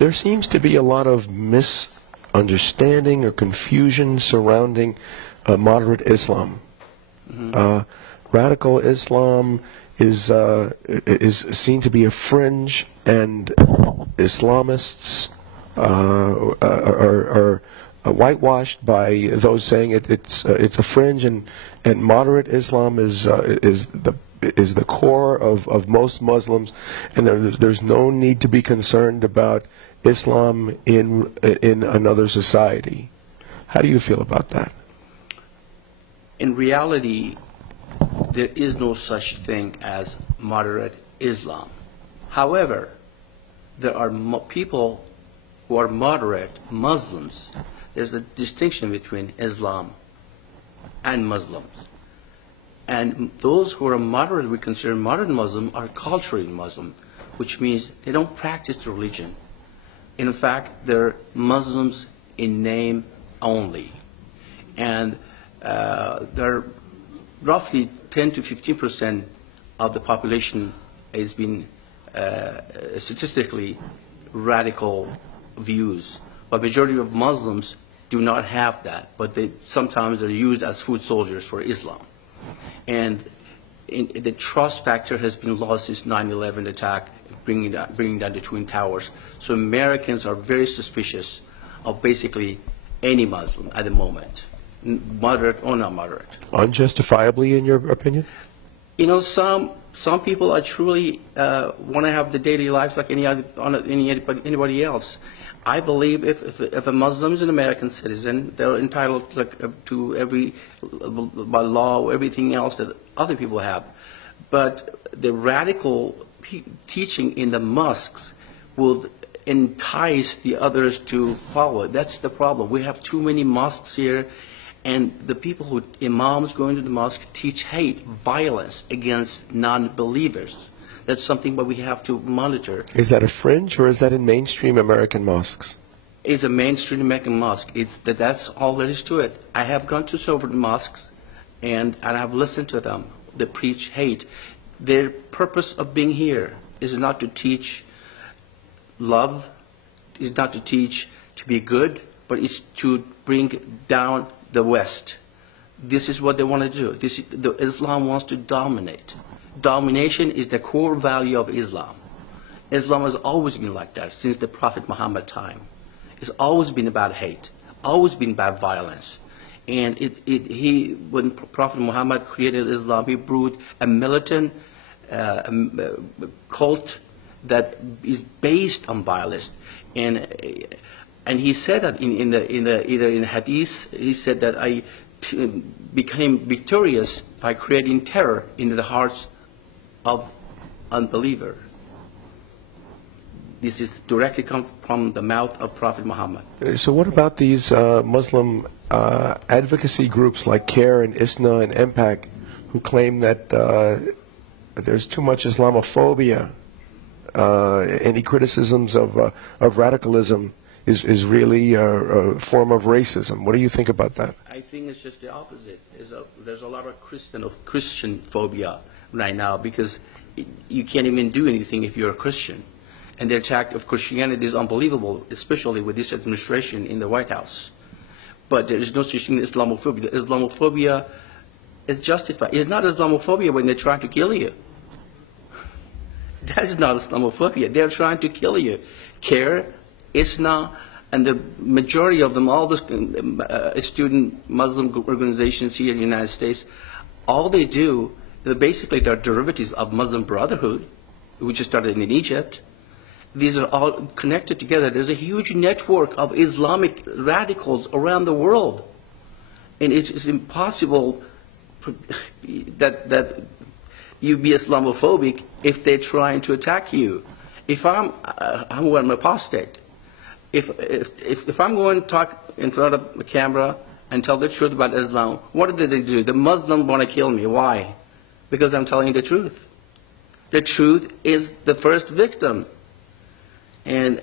There seems to be a lot of misunderstanding or confusion surrounding moderate Islam. Radical Islam is seen to be a fringe, and Islamists are whitewashed by those saying it's a fringe, and moderate Islam is the core of most Muslims, and there's no need to be concerned about Islam in another society. How do you feel about that? In reality, there is no such thing as moderate Islam. However, there are people who are moderate Muslims. There's a distinction between Islam and Muslims. And those who are moderate, we consider moderate Muslim, are culturally Muslim, which means they don't practice the religion. In fact, they're Muslims in name only. And they're roughly 10 to 15% of the population has been statistically radical views. But majority of Muslims do not have that, but sometimes they're used as foot soldiers for Islam. And the trust factor has been lost since 9/11 attack, bringing down the Twin Towers. So Americans are very suspicious of basically any Muslim at the moment, moderate or not moderate. Unjustifiably, in your opinion? You know, some people are truly want to have the daily lives like anybody else. I believe if a Muslim is an American citizen, they're entitled to by law, everything else that other people have. But the radical teaching in the mosques will entice the others to follow. That's the problem. We have too many mosques here, and the people who, imams going to the mosque, teach hate, violence against non-believers. That's something that we have to monitor. Is that a fringe, or is that in mainstream American mosques? It's a mainstream American mosque. That's all there is to it. I have gone to several mosques, and I've listened to them. They preach hate. Their purpose of being here is not to teach love, is not to teach to be good, but it's to bring down the West. This is what they want to do. Islam wants to dominate. Domination is the core value of Islam. Islam has always been like that since the Prophet Muhammad time. It's always been about hate, always been about violence. And when Prophet Muhammad created Islam, he brewed a militant cult that is based on violence. And he said that either in Hadith, he said that I became victorious by creating terror into the hearts of unbeliever. This is directly come from the mouth of Prophet Muhammad. So what about these Muslim advocacy groups like CARE and ISNA and MPAC, who claim that there's too much Islamophobia? Any criticisms of radicalism is really a form of racism. What do you think about that? I think it's just the opposite. There's a lot of Christian phobia right now, because you can't even do anything if you're a Christian. And the attack of Christianity is unbelievable, especially with this administration in the White House. But there is no such thing as Islamophobia. Islamophobia is justified. It's not Islamophobia when they're trying to kill you. That is not Islamophobia. They're trying to kill you. CARE, ISNA, and the majority of them, all the student Muslim organizations here in the United States, all they do, basically they're derivatives of Muslim Brotherhood, which started in Egypt. These are all connected together. There's a huge network of Islamic radicals around the world. And it's impossible that you be Islamophobic if they're trying to attack you. If I'm an apostate. If I'm going to talk in front of the camera and tell the truth about Islam, what did they do? The Muslims want to kill me. Why? Because I'm telling the truth. The truth is the first victim. And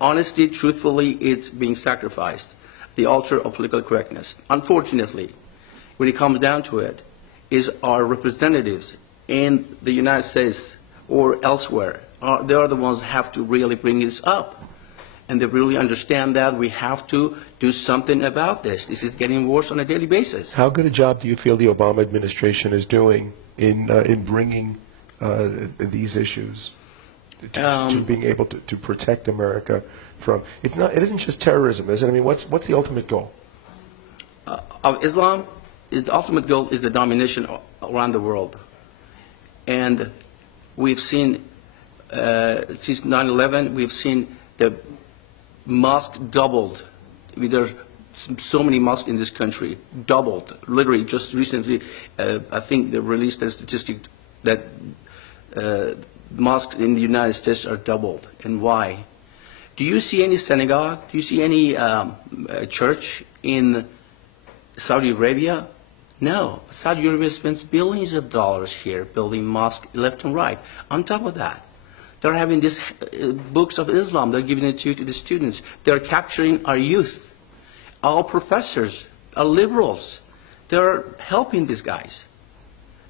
honestly, truthfully, it's being sacrificed. The altar of political correctness. Unfortunately, when it comes down to it, is our representatives in the United States or elsewhere, they are the ones who have to really bring this up. and they really understand that we have to do something about this. This is getting worse on a daily basis. How good a job do you feel the Obama administration is doing in bringing these issues to being able to protect America from? It isn't just terrorism, is it? I mean, what's the ultimate goal? Of Islam, the ultimate goal is the domination around the world. And we've seen, since 9/11, we've seen the mosque doubled. I mean, there are so many mosques in this country, doubled. Literally, just recently, I think they released a statistic that mosques in the United States are doubled. And why? Do you see any synagogue? Do you see any church in Saudi Arabia? No. Saudi Arabia spends billions of dollars here building mosques left and right. On top of that, they're having these books of Islam. They're giving it to the students. They're capturing our youth. Our professors, our liberals, they're helping these guys.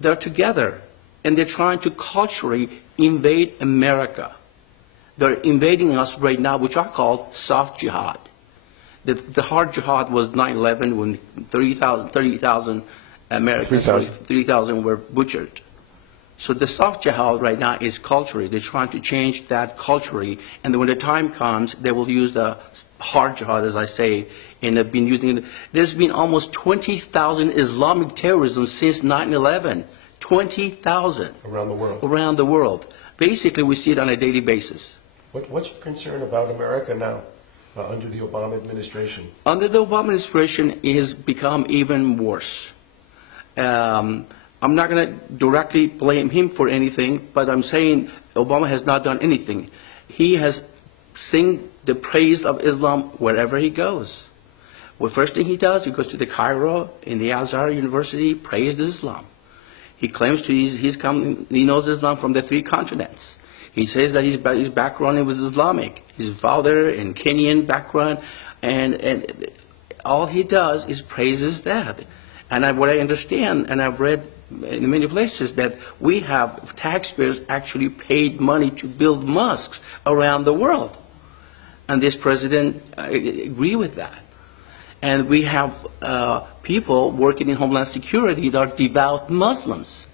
They're together, and they're trying to culturally invade America. They're invading us right now, which I call soft jihad. The hard jihad was 9/11 when 30,000 Americans, 3,000 were butchered. So the soft jihad right now is culturally. They're trying to change that culturally, and then when the time comes, they will use the hard jihad, as I say, and have been using it. There's been almost 20,000 Islamic terrorism since 9/11. 20,000 Around the world. Around the world. Basically, we see it on a daily basis. What's your concern about America now under the Obama administration? Under the Obama administration, it has become even worse. I'm not going to directly blame him for anything, but I'm saying Obama has not done anything. He has sing the praise of Islam wherever he goes. Well, first thing he does, he goes to the Cairo in the Azhar University, praise Islam. He claims he knows Islam from the 3 continents. He says that his background was Islamic. His father in Kenyan background, and all he does is praises that. And what I understand, and I've read in many places, that we have taxpayers actually paid money to build mosques around the world. And this president agree with that. And we have people working in Homeland Security that are devout Muslims.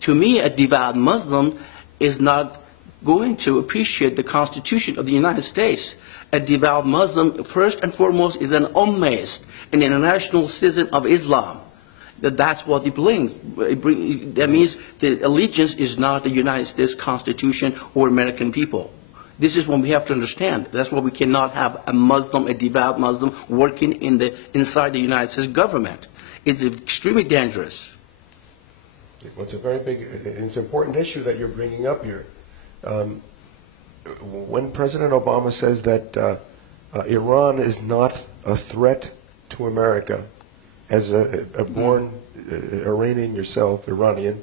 To me, a devout Muslim is not going to appreciate the Constitution of the United States. A devout Muslim, first and foremost, is an ummahist, an international citizen of Islam. That's what it brings. That means the allegiance is not the United States Constitution or American people. This is what we have to understand. That's why we cannot have a Muslim, a devout Muslim, working inside the United States government. It's extremely dangerous. Well, it's a very big, it's an important issue that you're bringing up here. When President Obama says that Iran is not a threat to America, as a born Iranian yourself, Iranian,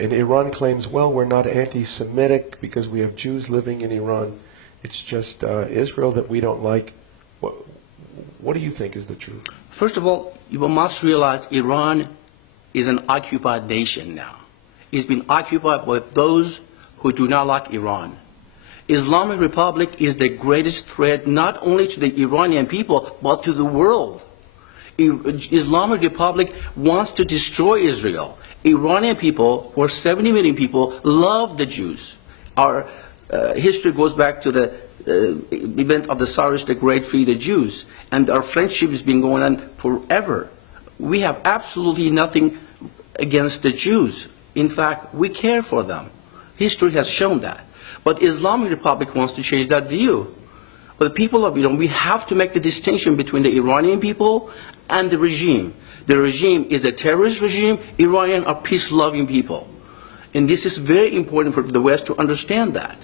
and Iran claims, well, we're not anti-Semitic because we have Jews living in Iran. It's just Israel that we don't like. What do you think is the truth? First of all, you must realize Iran is an occupied nation now. It's been occupied by those who do not like Iran. Islamic Republic is the greatest threat not only to the Iranian people, but to the world. Islamic Republic wants to destroy Israel. Iranian people, or 70 million people, love the Jews. Our history goes back to the event of the Cyrus the Great free the Jews, and our friendship has been going on forever. We have absolutely nothing against the Jews. In fact, we care for them. History has shown that. But Islamic Republic wants to change that view. But the people of Iran, we have to make the distinction between the Iranian people and the regime. The regime is a terrorist regime. Iranian are peace-loving people. And this is very important for the West to understand that.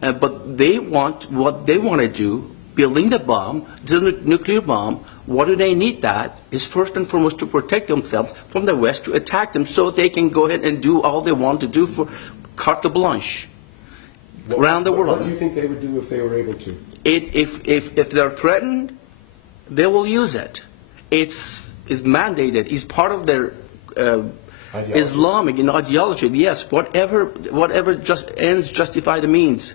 But they want what they want to do, building the bomb, the nuclear bomb. What do they need that? Is first and foremost to protect themselves from the West, to attack them so they can go ahead and do all they want to do for carte blanche around the world. What do you think they would do if they were able to? If they're threatened, they will use it. It's mandated. It's part of their Islamic ideology. Yes, whatever ends justify the means.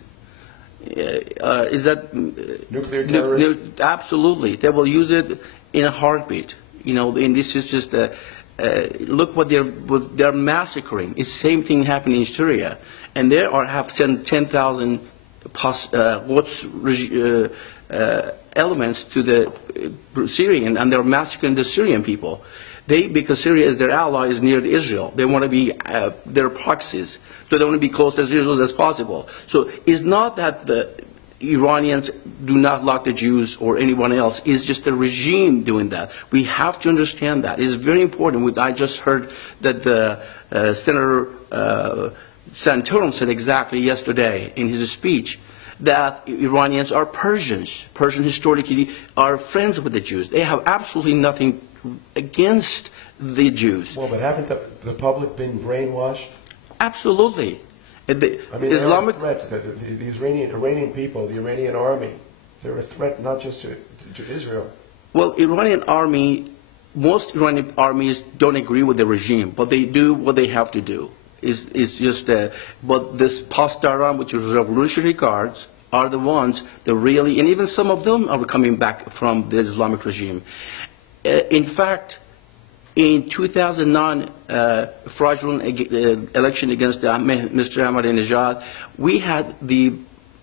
is that Nuclear terrorism? Absolutely, they will use it in a heartbeat. And this is just look what they're massacring. It's the same thing happening in Syria, and they have sent 10,000 elements to the Syrian, and they're massacring the Syrian people. Because Syria is their ally, is near Israel. They want to be their proxies, so they want to be close as Israel as possible. So it's not that the Iranians do not like the Jews or anyone else. It's just the regime doing that. We have to understand that. It's very important. I just heard that the Senator Santorum said exactly yesterday in his speech that Iranians are Persians. Persians historically are friends with the Jews. They have absolutely nothing against the Jews. Well, but haven't the public been brainwashed? Absolutely. I mean, Islamic threat. The Iranian people, the Iranian army, they're a threat not just to Israel. Well, most Iranian armies don't agree with the regime, but they do what they have to do. It's just but this Pasdaran, which is Revolutionary Guards, are the ones that really, and even some of them are coming back from the Islamic regime. In fact, in 2009 fraudulent election against Mr. Ahmadinejad, we had the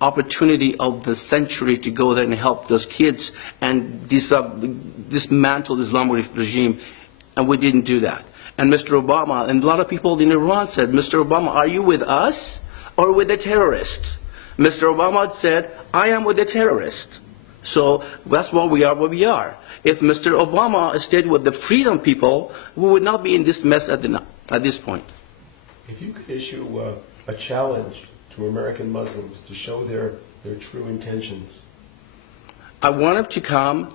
opportunity of the century to go there and help those kids and dismantle the Islamic regime, and we didn't do that. And Mr. Obama, and a lot of people in Iran said, Mr. Obama, are you with us or with the terrorists? Mr. Obama said, I am with the terrorists. So that's why we are where we are. If Mr. Obama stayed with the freedom people, we would not be in this mess at this point. If you could issue a challenge to American Muslims to show their true intentions. I want them to come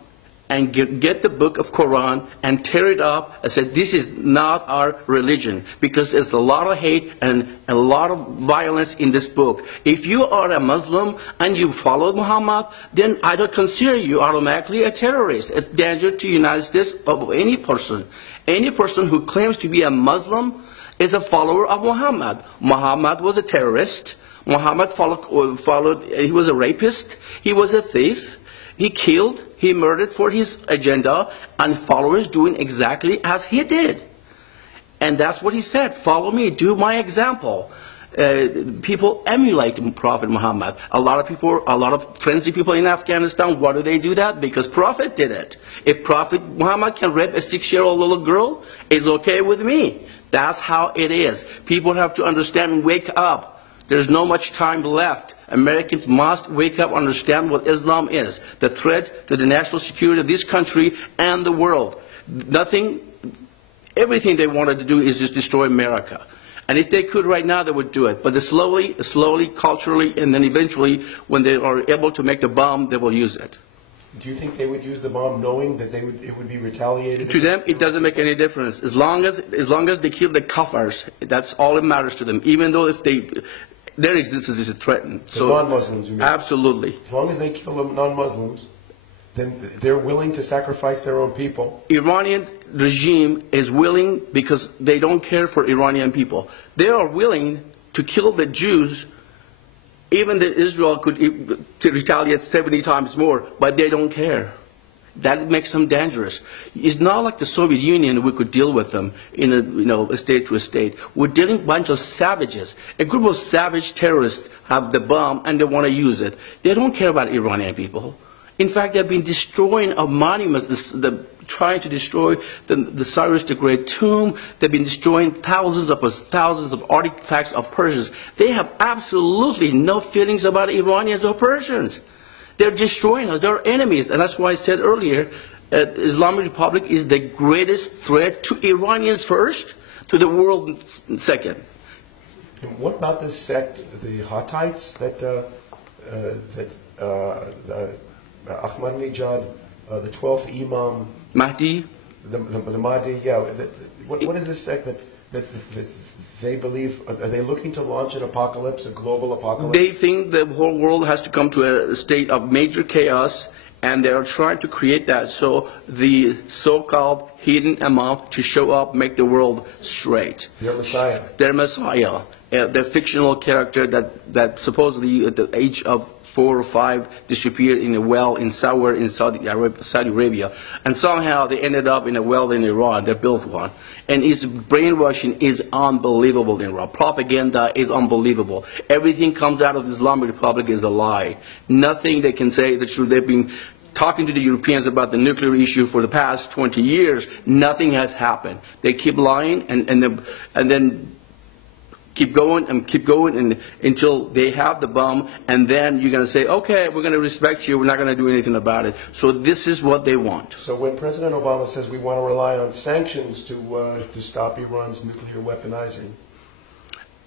and get the book of Quran and tear it up and say, this is not our religion, because there's a lot of hate and a lot of violence in this book. If you are a Muslim and you follow Muhammad, then I don't consider you automatically a terrorist. It's danger to the United States of any person. Any person who claims to be a Muslim is a follower of Muhammad. Muhammad was a terrorist. Muhammad he was a rapist. He was a thief. He killed, he murdered for his agenda, and followers doing exactly as he did. And that's what he said, follow me, do my example. People emulate Prophet Muhammad. A lot of frenzied people in Afghanistan, why do they do that? Because Prophet did it. If Prophet Muhammad can rape a 6-year-old little girl, it's okay with me. That's how it is. People have to understand and wake up. There's no much time left. Americans must wake up and understand what Islam is, the threat to the national security of this country and the world. Everything they wanted to do is just destroy America. And if they could right now, they would do it. But slowly, culturally, and then eventually, when they are able to make the bomb, they will use it. Do you think they would use the bomb knowing that it would be retaliated? To them, it doesn't make any difference. As long as they kill the kafirs, that's all that matters to them. Even though if their existence is threatened. The non-Muslims, you mean? Absolutely. As long as they kill the non-Muslims, then they're willing to sacrifice their own people. Iranian regime is willing because they don't care for Iranian people. They are willing to kill the Jews, even that Israel could retaliate 70 times more, but they don't care. That makes them dangerous. It's not like the Soviet Union. We could deal with them in a state to a state. We're dealing with a bunch of savages. A group of savage terrorists have the bomb and they want to use it. They don't care about Iranian people. In fact, they've been destroying our monuments, trying to destroy the Cyrus the Great tomb. They've been destroying thousands of artifacts of Persians. They have absolutely no feelings about Iranians or Persians. They're destroying us. They're enemies. And that's why I said earlier, Islamic Republic is the greatest threat to Iranians first, to the world second. And what about this sect, the Huttites, that Ahmadinejad, the 12th Imam, Mahdi? The Mahdi, yeah. What is this sect that they believe? Are they looking to launch an apocalypse, a global apocalypse? They think the whole world has to come to a state of major chaos, and they are trying to create that so the so-called hidden Imam to show up, make the world straight. Their Messiah. Their Messiah. the fictional character that supposedly at the age of 4 or 5 disappeared in a well in Saudi Arabia, and somehow they ended up in a well in Iran. They built one, and his brainwashing is unbelievable in Iran. Propaganda is unbelievable. Everything comes out of the Islamic Republic is a lie. Nothing they can say the truth. They've been talking to the Europeans about the nuclear issue for the past 20 years. Nothing has happened. They keep lying and then keep going and until they have the bomb, and then you're going to say, okay, we're going to respect you, we're not going to do anything about it. So this is what they want. So when President Obama says we want to rely on sanctions to stop Iran's nuclear weaponizing,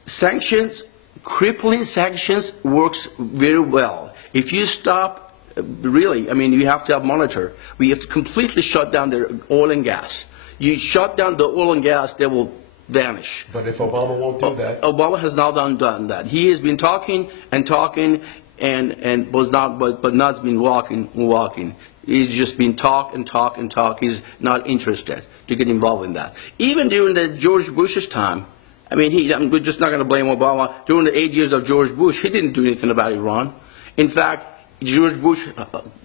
sanctions, crippling sanctions works very well. If you stop, really, I mean, you have to have monitor. We have to completely shut down their oil and gas. You shut down the oil and gas, they will vanish. But if Obama won't do that? Obama has not done that. He has been talking and talking and was not, but not been walking. He's just been talk and talk and talk. He's not interested to get involved in that. Even during the George Bush's time, I mean, we're just not going to blame Obama. During the 8 years of George Bush, he didn't do anything about Iran. In fact, George Bush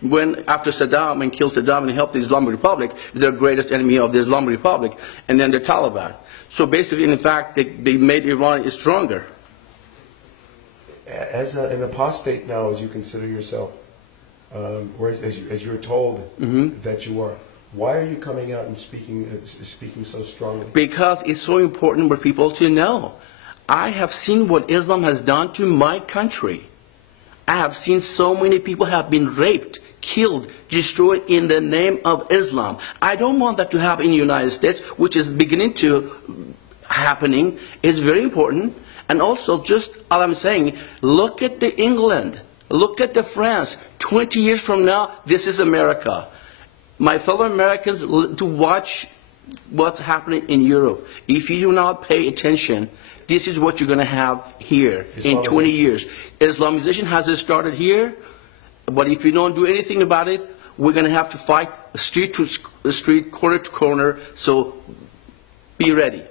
went after Saddam and killed Saddam and helped the Islamic Republic, their greatest enemy of the Islamic Republic, and then the Taliban. So basically, in fact, they made Iran stronger. As an apostate now, as you consider yourself, or as you're told that you are, why are you coming out and speaking so strongly? Because it's so important for people to know. I have seen what Islam has done to my country. I have seen so many people have been raped, killed, destroyed in the name of Islam. I don't want that to happen in the United States, which is beginning to happening. It's very important. And also, just all I'm saying, look at the England, look at the France. 20 years from now, this is America. My fellow Americans, to watch what's happening in Europe. If you do not pay attention, this is what you're going to have here in 20 years. Islamization has started here, but if you don't do anything about it, we're going to have to fight street to street, corner to corner, so be ready.